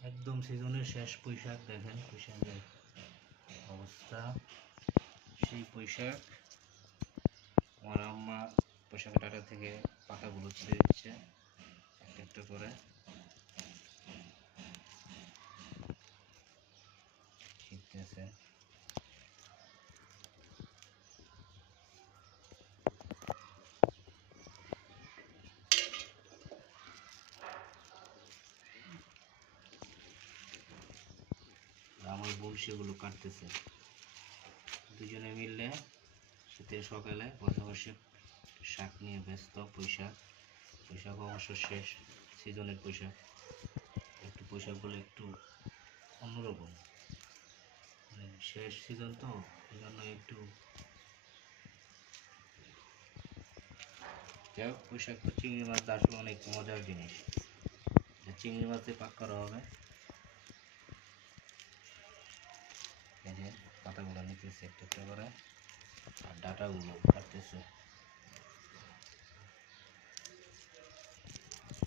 একদম সিজনের শেষ পোশাক দেখেন পোশাকের অবস্থা। সেই পোশাক আমার আম্মা পোশাক ডাটা থেকে পাতাগুলো ছিঁড়ে দিচ্ছে, একটা একটা করে। ছিঁড়তেছে। আমার বোন সেগুলো কাটতেছে। দুজনে মিললে শীতের সকালে পাশাপাশি শাক নিয়ে ব্যস্ত পোশাক পোশাক অবশ্য শেষ, সিজনের পোশাক একটু পোশাকগুলো একটু অন্যরকম। মানে শেষ সিজন তো এই জন্য একটু যাই হোক পোশাক তো চিংড়ি মাছ, আসলে অনেক মজার জিনিস। চিংড়ি মাছ পাক করা হবে। নিতেছে একটা একটা করে আর ডাটাগুলো কাটতেছে।